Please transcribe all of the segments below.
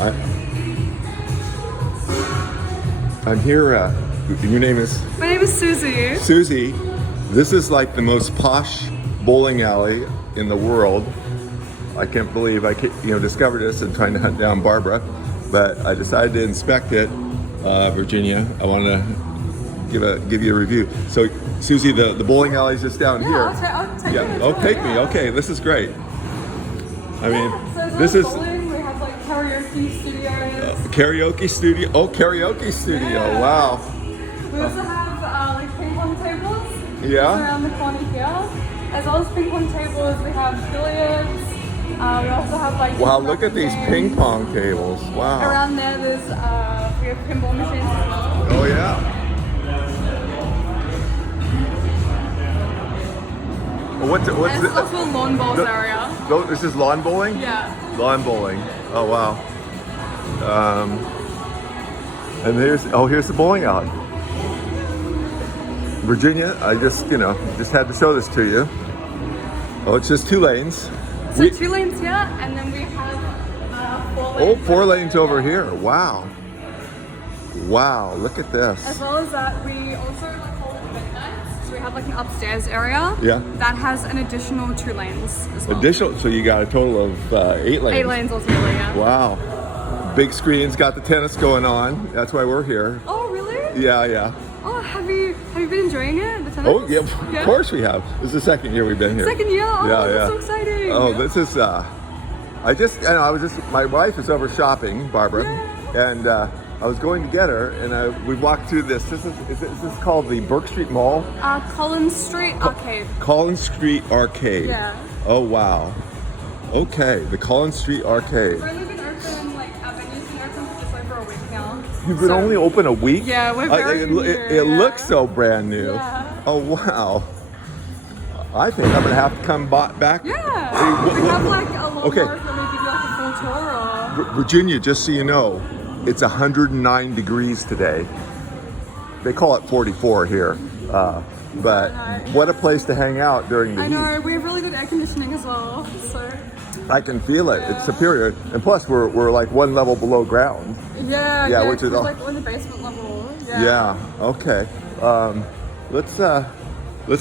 I'm here. Your name is? My name is Susie. Susie. This is like the most posh bowling alley in the world. I can't believe I discovered this and trying to hunt down Barbara, but I decided to inspect it. Virginia, I want to give you a review. So, Susie, the bowling alley is just down here. I'll take you. Oh, take me. Okay, this is great. I mean, so this is bowling. We have like karaoke studios. karaoke studio. Oh, karaoke studio. Yeah. Wow. We also have like ping pong tables. Yeah. Around the corner here, as well as ping pong tables. We have billiards. We also have like. Wow, look at these ping pong tables. Wow. Around there, there's we have pinball machines as well. Oh yeah. What's And it's this? also a lawn bowls area. This is lawn bowling? Yeah. Lawn bowling. Oh wow. And here's the bowling alley. Virginia, I just had to show this to you. Oh, it's just 2 lanes. So 2 lanes here, and then we have 4 lanes. 4 lanes over here. Wow. Wow, look at this. As well as that, we also hold event nights. So we have like an upstairs area. Yeah. That has an additional 2 lanes as well. So you got a total of 8 lanes. 8 lanes ultimately, yeah. Wow. Big screens, got the tennis going on. That's why we're here. Oh, really? Yeah. Oh, have you been enjoying it, the tennis? Oh, yeah, of course we have. This is the 2nd year we've been here. 2nd year? Oh, Yeah. that's so exciting. Oh, this is, my wife is over shopping, Barbara, and I was going to get her, and we walked through this. Is this called the Burke Street Mall? Collins Street Arcade. Collins Street Arcade. Yeah. Oh, wow. Okay, the Collins Street Arcade. We've only been open, like, our venue's been open for just over a week now. You've been only open a week? Yeah, we're very new. It looks so brand new. Yeah. Oh, wow. I think I'm going to have to come back. Yeah. Hey, We have like a little okay. more if you want me to give you like a full tour or... Virginia, just so you know, it's 109 degrees today. They call it 44 here. But what a place to hang out during the heat. I know, we have really good air conditioning as well, so... I can feel it. It's superior. And plus, we're like 1 level below ground. Yeah, which is like on the basement level. Yeah. Okay. Let's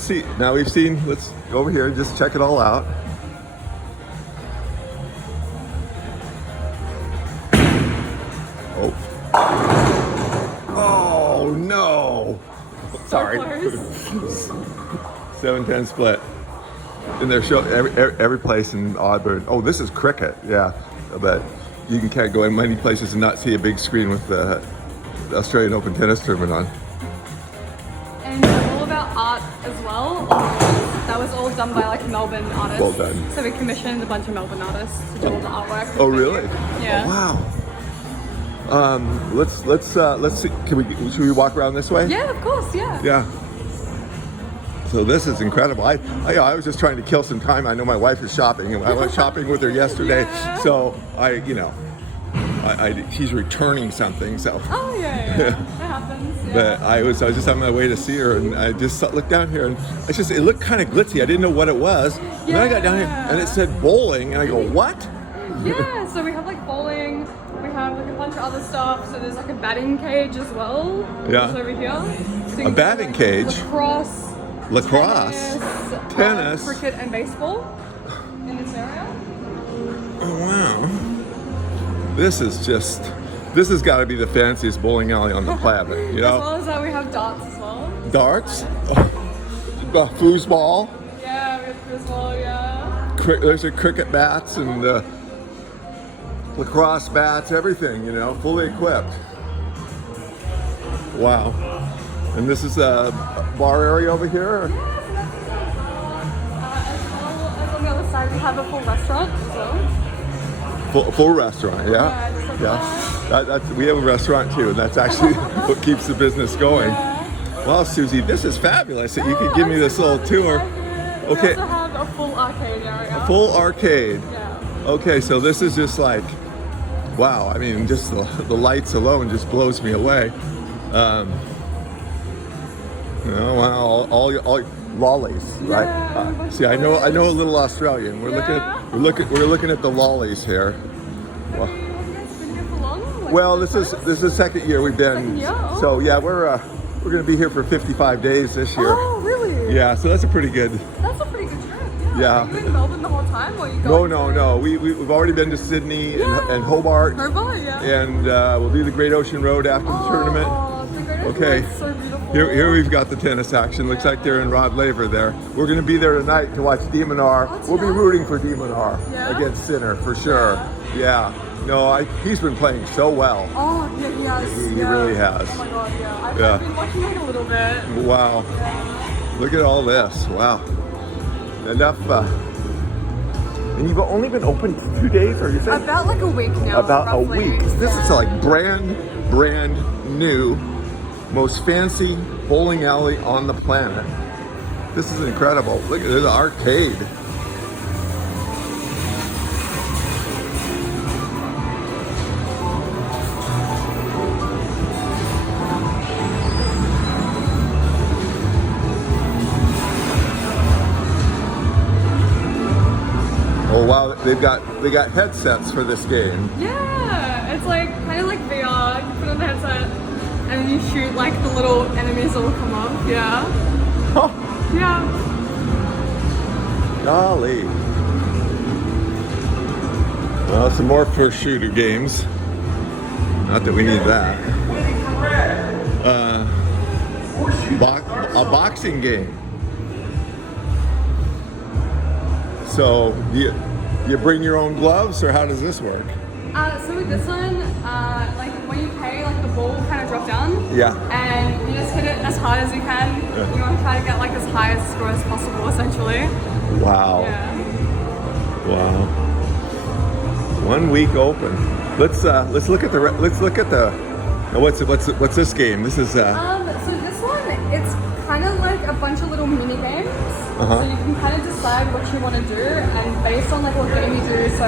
see. Now let's go over here and just check it all out. Oh. Oh no. Sorry. 7-10 split. And they're showing every place in Auburn. Oh, this is cricket. Yeah. But you can't go in many places and not see a big screen with the Australian Open tennis tournament on. And all of our art as well. That was all done by like Melbourne artists. Well done. So we commissioned a bunch of Melbourne artists to do all the artwork. Oh, really? Yeah. Oh, wow. Let's see. Should we walk around this way? Yeah, of course. Yeah. Yeah. So this is incredible. I was just trying to kill some time. I know my wife is shopping, and I went shopping with her yesterday. Yeah. So she's returning something. So. Oh yeah. That happens. Yeah. But I was just on my way to see her, and I just looked down here, and it looked kind of glitzy. I didn't know what it was. And then I got down here, and it said bowling, and I go, what? Yeah. So we have like bowling. We have like a bunch of other stuff. So there's like a batting cage as well. Yeah. Over here. So A batting cage? Lacrosse. Tennis. Cricket and baseball in this area. Oh wow. This has got to be the fanciest bowling alley on the planet, you know? As well as that, we have darts as well. Darts, foosball, Yeah, we have foosball, yeah. there's your cricket bats and lacrosse bats, everything, fully equipped. Wow. And this is a bar area over here? Yeah, so that's as well as on the other side, we have a full restaurant as well. Full restaurant, yeah? Yeah. We have a restaurant too, and that's actually what keeps the business going. Yeah. Well, Susie, this is fabulous that you could give me this little tour. Okay. We also have a full arcade area. Full arcade. Yeah. Okay, so this is just like, wow, I mean, just the lights alone just blows me away. Wow, all lollies, right? Yeah, See, I know a little Australian. We're looking at the lollies here. Wow. Have you guys been here for Like, Well, this is the second year we've been. Second year? Oh. So yeah, we're going to be here for 55 days this year. Oh, really? Yeah, so that's a pretty good. That's a pretty good trip. Yeah. Are you in Melbourne the whole time, or are you No, going no, no. We've already been to Sydney and Hobart. Hobart, yeah. And we'll do the Great Ocean Road after the tournament. Oh, the Great Ocean Okay. Road's so beautiful. Here we've got the tennis action. Looks like they're in Rod Laver there. We're going to be there tonight to watch Demonar. Oh, We'll be tonight? rooting for Demonar Yeah? against Sinner for sure. Yeah. No, he's been playing so well. Oh, yeah, he has. He really has. Oh my god, yeah. I've Yeah. been watching it a little bit. Wow. Yeah. Look at all this. Wow. Enough. And you've only been open 2 days, or you say? About like a week now. About roughly. a week. This is like brand new, most fancy bowling alley on the planet. This is incredible. Look at this arcade. Oh wow, they got headsets for this game. Yeah, it's like kind of like VR. You put on the headset and then you shoot like the little enemies that will come up. Yeah. Huh. Yeah. Golly. Well, some more first shooter games. Not that we need that. A boxing game. So, do you bring your own gloves, or how does this work? So with this one, like when you pay, like the ball will kind of drop down. Yeah. And you just hit it as hard as you can. Yeah. You want to try to get like as high a score as possible, essentially. Wow. Yeah. Wow. 1 week open. Let's look at the. What's this game? This is. So this one, it's kind of like a bunch of little mini games. Uh-huh. So you can kind of decide what you want to do, and based on like what game you do, so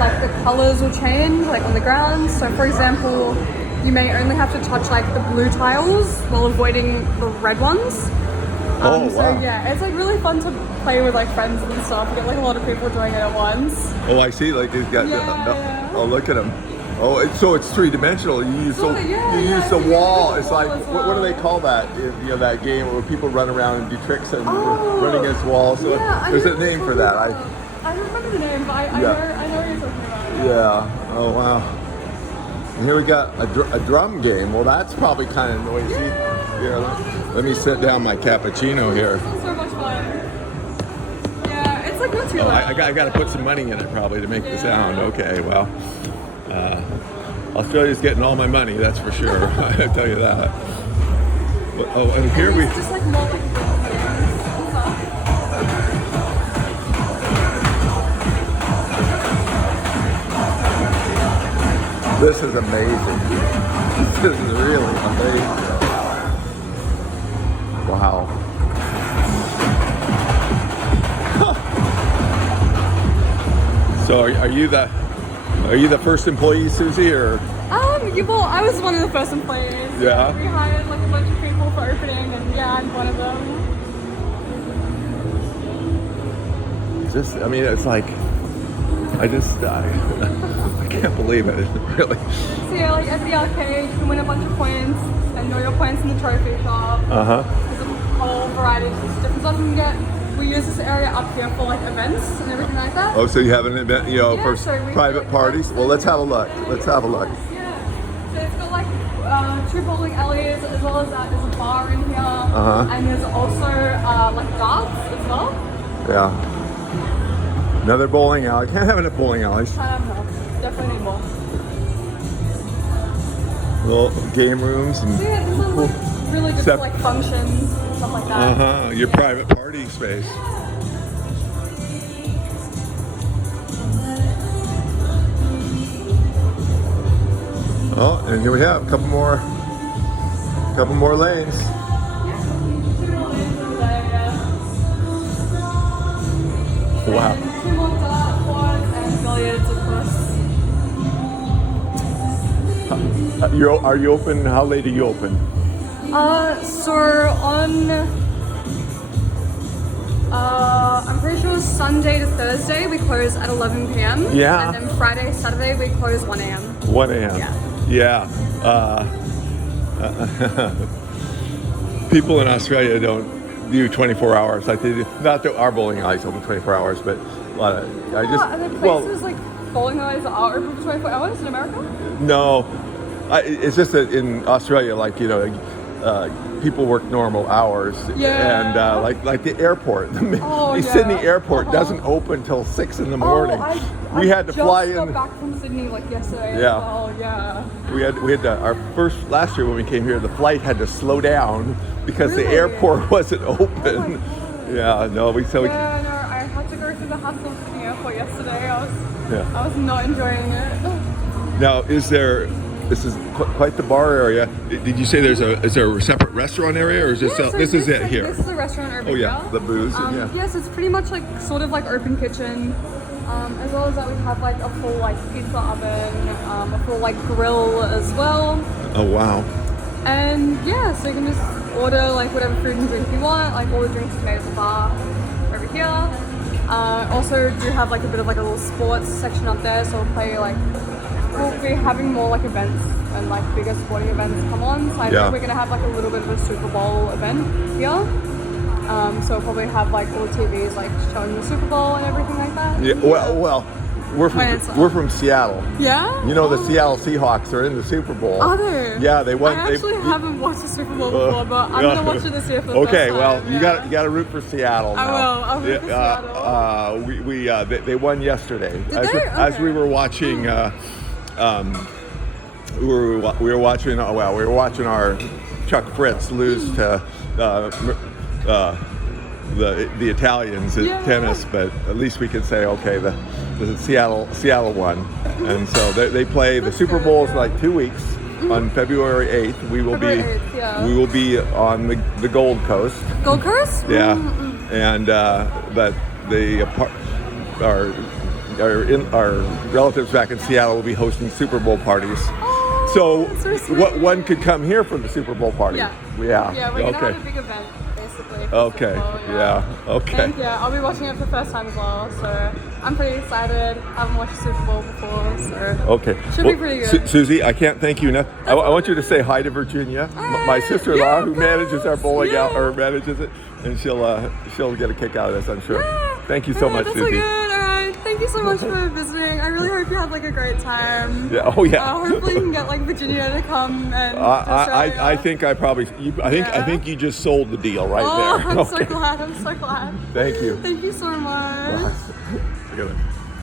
like the colors will change, like on the ground. So for example, you may only have to touch like the blue tiles while avoiding the red ones. Oh, So wow. yeah, it's like really fun to play with like friends and stuff. You get like a lot of people doing it at once. Oh, I see. Like he's got. Yeah. Oh, look at him. Oh, it's three-dimensional. You use Sorta, yeah, you yeah, use the you wall. use It's the like wall as what do they well. call that? That game where people run around and do tricks and Oh, running against walls. So yeah, I there's know a what name you're for that. talking about. I don't remember the name, but I Yeah. know what you're talking about. Yeah. Oh wow. And here we got a drum game. Well, that's probably kind of noisy. Here, let me set down my cappuccino here. This is so much fun. Yeah, it's like not too Oh, loud. I got to put some money in it probably to make the sound. Okay, well, Australia's getting all my money, that's for sure. I tell you that. But, oh, and here we. It's just like more like This is amazing. This is really amazing. Wow. So are you the first employee, Susie, or? well, I was one of the first employees. Yeah. We hired like a bunch of people for opening, and yeah, I'm one of them. Just, I mean, it's like, I can't believe it, really. So yeah, like at the arcade, you can win a bunch of points, and know your points in the trophy shop. Uh-huh. There's a whole variety of different stuff you can get. We use this area up here for like events and everything like that. Oh, so you have an event, Yeah, for so we private do parties? Well, let's have a look. Let's have a look. Yeah. So it's got like 2 bowling alleys, as well as that there's a bar in here. Uh-huh. And there's also like darts as well. Yeah. Another bowling alley. Can't have enough bowling alleys. No, definitely need more. Little game rooms and So yeah, this is like really good for like functions and stuff like that. your private party space. Oh, and here we have a couple more lanes. Yeah. 2 more lanes over there, yeah. Wow. And 2 more dart boards and billiards, of course. Are you open? How late are you open? So on I'm pretty sure Sunday to Thursday we close at 11 p.m. Yeah. And then Friday, Saturday we close 1 a.m. 1 a.m. Yeah. People in Australia don't do 24 hours like they do. Not that our bowling alley's open 24 hours, but a lot of Are there places like bowling alleys are open for 24 hours in America? No, it's just that in Australia, like people work normal hours, and like the airport, the Sydney airport doesn't open till 6 in the morning. We had to fly in. Got back from Sydney like yesterday. Yeah. Oh yeah. We had our first last year when we came here. The flight had to slow down because the airport wasn't open. Yeah, no, I had to go through the hassle of the airport yesterday. I was not enjoying it. Now, this is quite the bar area. Did you say is there a separate restaurant area, or is this this is it here? This is the restaurant over here. Oh yeah, the booze. Yes, it's pretty much like sort of like open kitchen. As well as that, we have like a full like pizza oven, a full like grill as well. Oh wow! And yeah, so you can just order like whatever food and drink you want. Like all the drinks made at the bar over here. Also do have like a bit of like a little sports section up there, so we'll be having more like events and like bigger sporting events come on. So I think we're gonna have like a little bit of a Super Bowl event here. So we'll probably have like all the TVs like showing the Super Bowl and everything like that. Yeah. Well, we're from Seattle. Yeah. You know the Seattle Seahawks are in the Super Bowl. Are they? Yeah, they won. I actually haven't watched the Super Bowl before, but I'm gonna watch it this year for the first time. Okay, well you got to root for Seattle. I will. I'll root for Seattle. They won yesterday. As we were watching. We were watching our Chuck Fritz lose to the Italians at tennis, but at least we could say okay, the Seattle won, and so they play the Super Bowl is like 2 weeks. On February 8th, we will be on the Gold Coast. Gold Coast? Yeah, and but our relatives back in Seattle will be hosting Super Bowl parties. So one could come here for the Super Bowl party. Yeah, we're gonna have a big event basically. Okay. Okay. And I'll be watching it for the first time as well, so I'm pretty excited. I haven't watched the Super Bowl before, so should be pretty good. Susie, I can't thank you enough. I want you to say hi to Virginia, my sister-in-law, who manages our bowling out or manages it, and she'll get a kick out of this, I'm sure. Thank you so much, that's Susie. So good. All right, thank you so much for visiting. I really hope you have like a great time. Yeah. Oh yeah. Hopefully you can get like Virginia to come and. I think I think you just sold the deal right there. I'm so glad. I'm so glad. Thank you. Thank you so much. Look at it.